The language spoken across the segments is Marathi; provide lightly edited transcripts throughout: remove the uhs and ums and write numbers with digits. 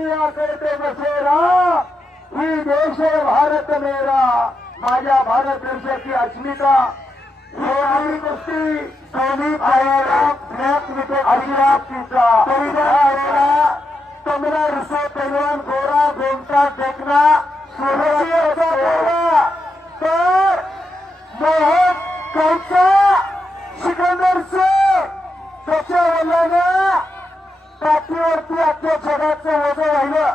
दुनिया करते बसेरा, ही देश है भारत मेरा, माझ्या भारत देशाची अस्मिता. सोनी कुस्ती, सोनी पायाला ब्लॅक विकेट अभिरापतीचा 15 पैलवान गोरा गोमटा देखना तर मोहन कौचा सिकंदर से त्याच्या वडिलांना पाठीवरती अख्ख्या जगाचं वजन राहिलं.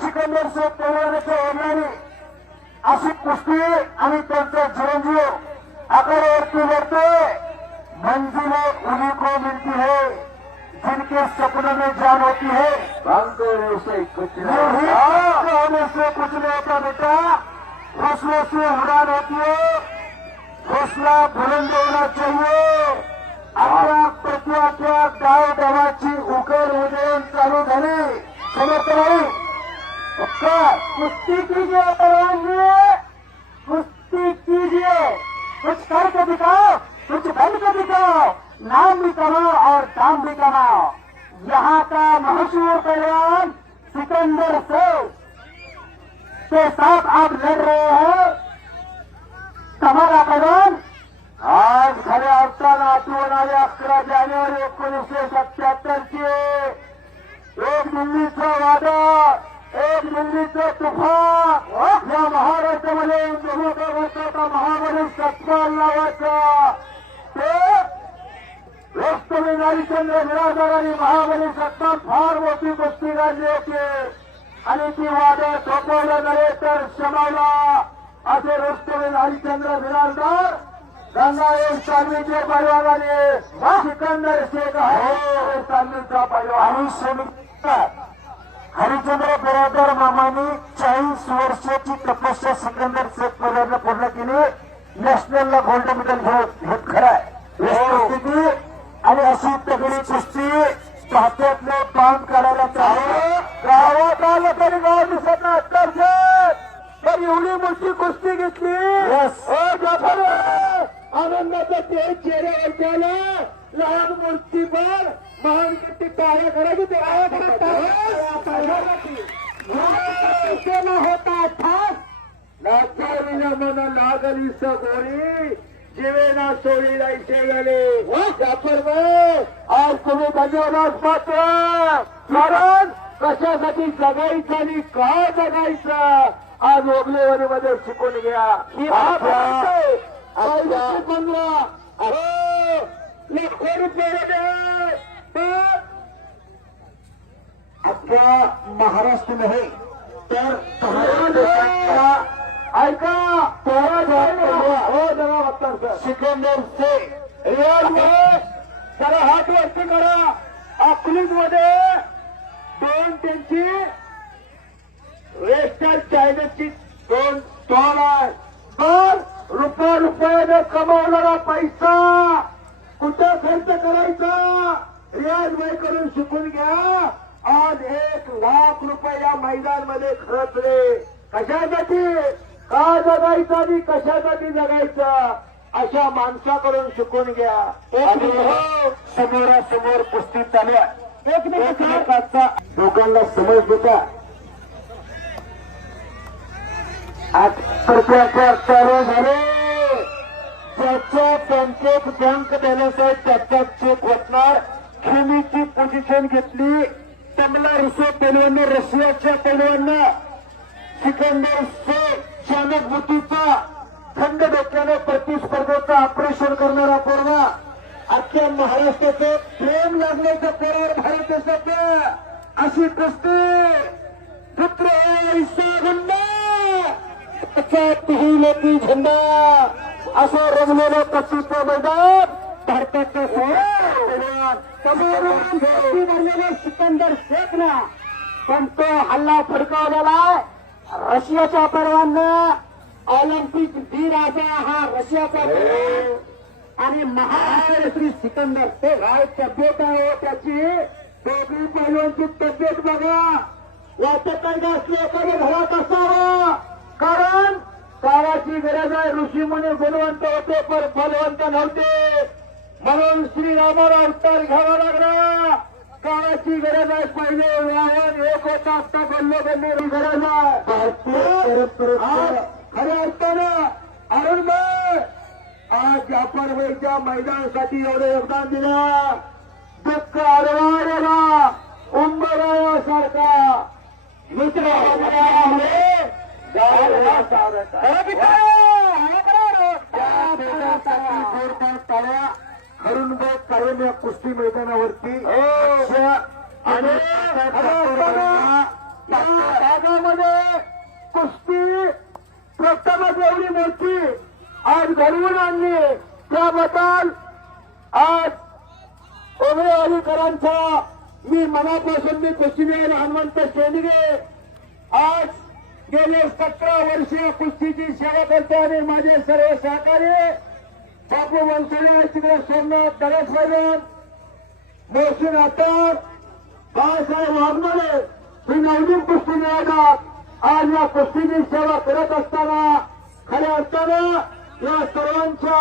सिकंदर से पैलवानाच्या वडिलांनी अशी कुस्ती आणि त्यांचा चिरंजीव आकारावरती लढते. मंजिलें उन्हीं को मिलती है जिनके सपनों में जान होती है. होने से कुछ नहीं होता बेटा, हौसले से उड़ान होती है. हौसला बुलंद होना चाहिए. आपल्या प्रत्येकाच्या गाव गावाची उकल उदयन चालू झाली. समजत नाही कुस्ती कीजिए पहलवान जी, कुस्ती कीजिए. कुछ करके दिखाओ, कुछ बन के दिखाओ, नाम भी कमाओ और दाम भी कमाओ. यहाँ का मशहूर पहलवान सिकंदर के साथ आप लड़ रहे हैं. कमाल पहलवान आज खऱ्या अर्थानं आठवण आली 11 जानेवारी 1977 ची. एक दिल्लीचं वादळ, एक दिल्लीचं तुफान या महाराष्ट्रामध्ये जन्मता महाबली सत्पाल नावाचा ते रोस्तमी नारीचंद्र बिराजदार आणि महाबली सत्पाल फार मोठी कुस्ती गाजली होती आणि ती वादळ थोपवलं नव्हे तर शमावला. असे रोस्तमी नारीचंद्र बिराजदार गंगावेश तालमीचे पैलवानाने सिकंदर शेख आहे तालमीचा पैलवान आणि समिती हरिचंद्र बिरादर मामानी 40 वर्षाची तपस्या सिकंदर शेख पैलवानला पूर्ण केली. नॅशनलला गोल्ड मेडल घेऊन हे खरं आहे. आणि अशी तगडी कुस्ती पात्यातले पान काढायला चालू. गावात आलं तरी गाव दिसत नाही. तर एवढी मोठी कुस्ती घेतली. आनंदाचा ते चेहऱ्यावर लहान मूर्तीवर महान किती टाळ्या करायची ते होता ठास नाचारीला मना लागली सगोरी जीवेना सोळी जायचे गेले. आज तुम्ही धन्यवाद मात्र, कारण कशासाठी जगायचं आणि का जगायचं आज ओगलेवाडीमध्ये शिकून घ्या. लाखो रुपये अख्ख्या महाराष्ट्र नाही तर ऐका सिकंदर से जरा हात वरती करा. अकलूज मध्ये दोन त्यांची वेस्टर्न चायनाची 2 स्टॉल आहे. पण रुपयाने कमावणारा पैसा कुठं खर्च करायचा रियाज वय करून शिकून घ्या. आज 1 लाख रुपये या मैदानमध्ये खर्चले. कशासाठी, का जगायचं आणि कशासाठी जगायचं अशा माणसाकडून शिकून घ्या. समोरासमोर कुस्ती चालू आहे. एकमेकाचा लोकांना समज देता चालू झाले. ज्याच्या बँकेत बँक बॅलन्स आहे त्याच्यात चेक होणार. खेमीची पोझिशन घेतली. तमला रुसो पैलवानने रशियाच्या पैलवाननं सिकंदर शेख चाणक्यबुद्धीचा थंड डोक्याने प्रतिस्पर्धेचं ऑपरेशन करणारा पोरगा. अख्ख्या महाराष्ट्राचं प्रेम लागण्याच्या पोरावर भारत देशाचं अशी कुस्ती पुत्र तुहिलेती झेंडा असं रंगलेलं कुस्तीचं मैदान भारताचं भरलेलं सिकंदर शेखना. पण तो हल्ला फडकावलेला रशियाच्या पैलवाननं. ऑलिम्पिक वीर असा हा रशियाचा आणि महान श्री सिकंदर शेख. काय तब्येत आहे त्याची, दोघी पैलवानची तब्येत बघा. वाटत नाही असली एखाद्या घरात असावं, कारण काळाची गरज आहे. ऋषीमुनी गुणवंत होते पण बलवंत नव्हते, म्हणून श्रीरामाला अवतार घ्यावा लागला. काळाची गरज आहे. पहिले वाहन एक होता, आता गल्लोगल्ली गरज आहे. खऱ्या अर्थानं अरुणभाई आज जाफरबाईच्या मैदानासाठी एवढं योगदान दिलं. दुःख अडवाळेला उंबरायासारखा मित्र अरुणभाई कायम या कुस्ती मैदानावरती आणि भागामध्ये कुस्ती प्रथमच एवढी मोठी आज घडवून आणली. त्याबद्दल आज ओबळे अलीकरांचा मी मनापासून मी कुस्तीवीर हनुमंत शेंडगे आज गेले 17 वर्षीय कुस्तीची सेवा करतो आणि माझे सर्व सहकारी बापू वंसळे तिकडे सोमनाथ दरस मैदान मोहसिन अत्तर बाळासाहेब वाघमारे ही नवनीत कुस्ती मैदानात आज या कुस्तीची सेवा करत असताना खऱ्या अर्थानं या सर्वांच्या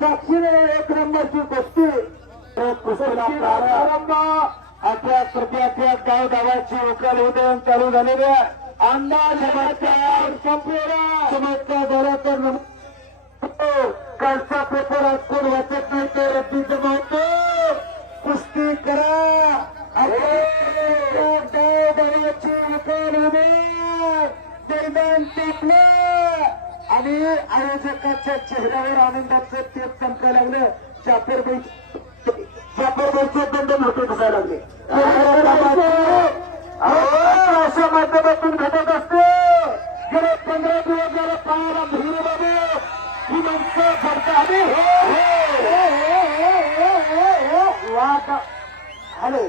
साक्षीने एक नंबरची कुस्ती प्रारंभ 18 गाव गावाची उकल उदयन चालू झालेल्या अंदाज संपलेला चमत्कार दौऱ्यात कालचा पेपर आज कोण वाचत नाही तो रद्दी जमावतो. कुस्ती करा गावाची उकल उदयन मैदान टेकलं आणि आयोजकाच्या चेहऱ्यावर आनंदाचं तेज चमकायला लागलं. जाफरबाईचे दंड मोठे दिसायला लागले. अशा माध्यमातून घटत असते. गेले 15 दिवस झाले पायाला भीर बाबू ही माणसं पडतात. हॅलो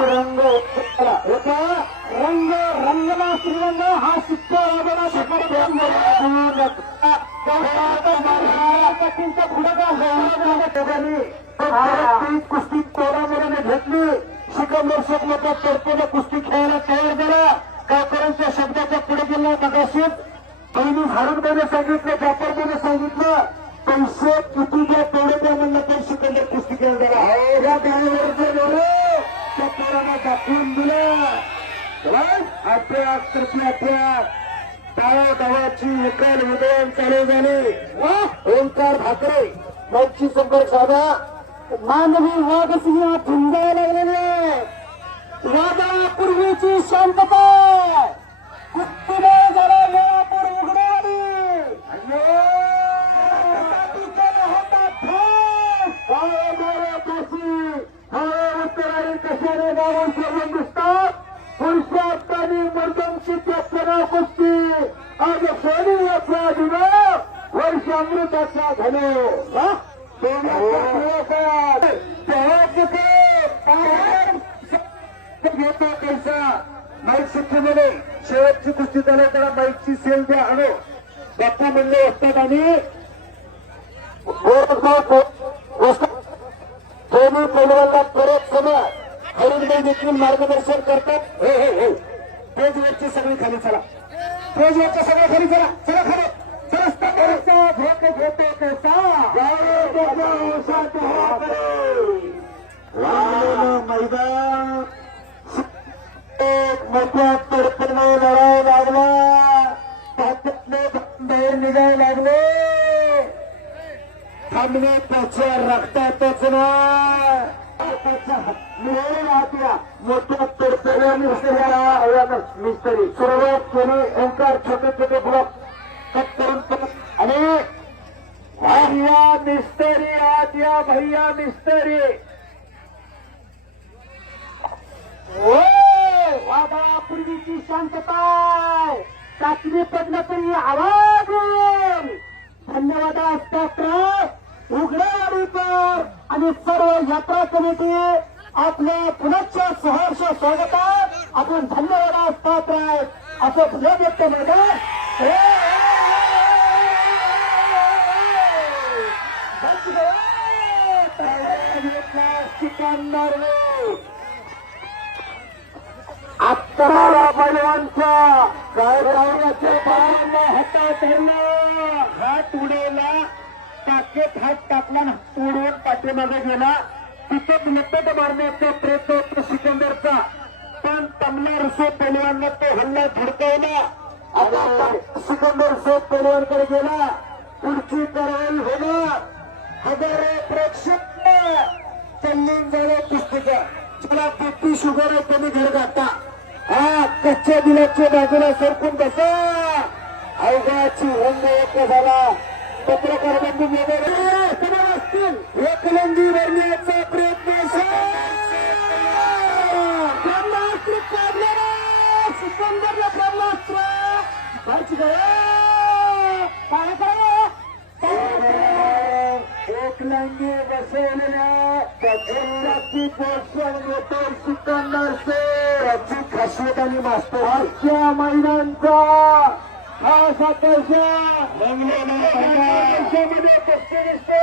रंग रंग रंगला श्रीरंग हा शिक्का कुस्ती तोडामध्ये घेतली. सिकंदर शेख लोक तडफोड कुस्ती खेळायला तयार झाला. गावकऱ्यांच्या शब्दाच्या पुढे गेला. मगाशीच पहिली हारूनबाईने सांगितलं, जाफरबाईने सांगितलं पैसे किती द्या तेवढे द्या म्हणलं तर सिकंदर कुस्ती खेळायला झाला. या गावावर त्या पोरांना दाखवून दिलं. गावाची उकल उदयन चालू झाली. ओंकार भाकरे माईकची संपर्क साधा. मानवी वाघसिंह ठिंगायला लागलेले वादापूर्वीची शांतता कुस्तीने जरा वेळापूर उघडवली. उत्तराळी कशाने गावून सोडून दिसतात. पुरुषात आणि मर्दमची त्याच्या कुस्ती आज सोनी यात्रा दिवस वर्ष अमृताचा धनो घेता पैसा माईक सिस्टीमध्ये शेवटची कुस्ती झाली त्याला माईकची सेल द्या. आणो बाप्पा म्हणले असतात आणि दोन्ही पैलवानला परत समय हरिणबाई देखील मार्गदर्शन करतात. हो हो हो पेजवरची सगळी खाली चला. पेजवरच्या सगळ्या खाली चला. चला खाली चला. घेते घेते कैसा मैदान एक मोठ्या तडपणे लढायला लागला. त्याच्यातले बाहेर निघायला लागले. थांबणे त्याच्या रक्तातच ना मोठ्या तडपणे मिस्त्री सुरुवात केली. ओंकार छोटे छोटे ब्लॉक कट करून आणि भैया मिस्त्री आज या भैया मिस्त्री वादापूर्वीची शांतता चाचणी पडलं तरी आवाज येईल. धन्यवाद असतात उघड्यावाडीकर आणि सर्व यात्रा कमिटी आपल्या पुनश्च सहर्ष स्वागतात. आपण धन्यवाद असतात असं फुले व्यक्त मैदान अत्तराला पैलवानच्या काय पाहुण्याच्या पायांना हातात धरला. हात उडवला टाकेत हात टाकला तोडून पाठीमागे गेला. तिथेच लपट मारण्याचा प्रयत्न होता सिकंदरचा, पण तमला रुसो पैलवानने तो हल्ला धडकवला. आता सिकंदर शेख पैलवानकडे गेला. पुढची कारवाई होणार. हजारो प्रेक्षक तल्लीन झाले कुस्तीचा. ज्याला बीपी शुगर आहे त्यांनी घर घाता. हा कच्च्या दिलाच्या बाजूला सरकून बसा. अवघाची रंग एक झाला. पत्रकार बंधू वगैरे असतील एकलंगी भरण्याचा प्रयत्न सिकंदरला ब्रह्मास्त्र एकलंगी बसवलेल्या सिकंदर याची खासियत आणि मास्तर आजच्या मैदानचा खास आकर्षण मध्ये कुस्ती दिसते.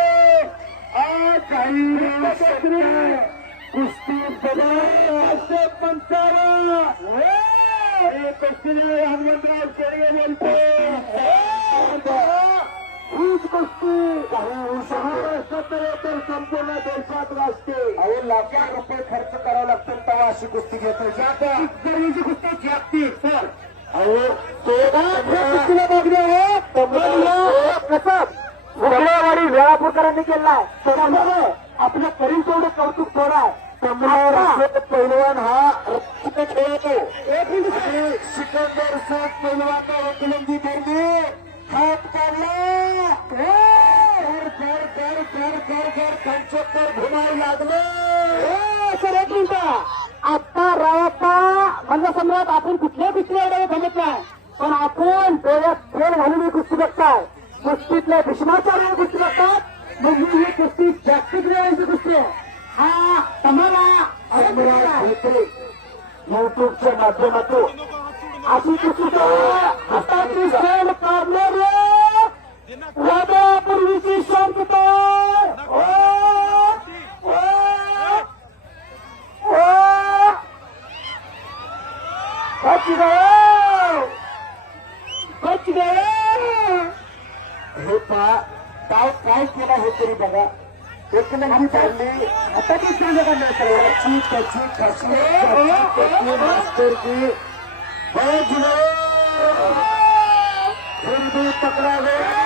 आज काही कुस्ती बघा पंचारा कुस्ती हनुमंतराव शेळगे बोलते. हीच कुस्ती तर संपूर्ण देशात गाजते. अहो लाखो रुपये खर्च करावा लागतो तेव्हा अशी कुस्ती घेतो. ज्याची कुस्ती जागतिक सर कुस्तीला मागणी आहे. कसं वेळापूरकरांनी केलाय आपलं करील तेवढं कौतुक थोडं आहे. पैलवान हा खेळतो. सिकंदर शेख पैलवान एकलंगी धरली. हात काढला. पंचोत्तर घुमायला लागलं. सर एक मिनिट. आता रावप्पा म्हणजे सम्राट आपण कुठल्या कुस्तीला जमत नाही, पण आपण डोळ्यात फेल घालून कुस्ती बघताय. कुस्तीतल्या भीष्माचार्य कुस्ती बघतात. म्हणजे ही कुस्ती जागतिक लेवलची कुस्ती आहे. हा तुम्हाला युट्यूबच्या माध्यमातून अशी कुस्ती हातातली सेल काढणारे वादापूर्वीची शांतता. हे पहा काय केला हे तरी बघा. एकलंगी धरली. आता ती त्याची खासियत मास्तरकी फिर भी पकड़ा गया.